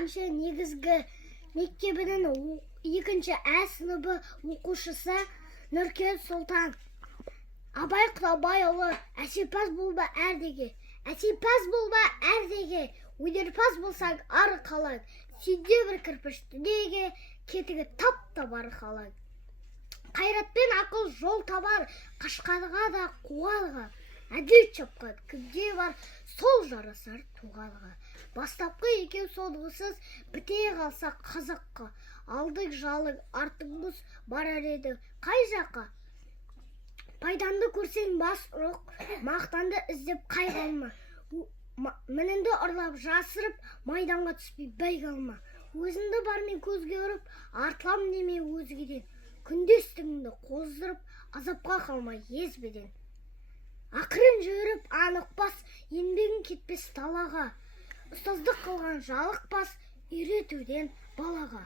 екінші негізгі мектебінің 2-ші Ә сыныбы оқушысы Нұркен Сұлтан. Абай Құдабайұлы әсепаз болба әрдеге, әсепаз болба әрдеге, өнерпаз болсаң ары қалаң, сенде бір кірпіш дүниеге, кетігі тап-та бары қалаң. Қайратпен ақыл жол табар, қашқарға да қуалға, әділ чапқан кімде бар, сол жарасар туғанға. Бастапқы екеу соңғысыз біте қалса қазаққа, алдың жалың артың мұз барар еді қай жаққа. Пайданды көрсең бас ұрақ, мақтанды іздеп қайғалма. Мінінді ұрлап жасырып, майданға түспей бәйге алма. Өзіңді бармен көзге ұрып, артылам деме өзгеден. Күндестігіңді қоздырып, азапқа қалмай езбеден. Ақырын жүріп, анық бас, еңбегің кетпес талаға. Ұстаздық қылған жалық бас, үйретуден балаға.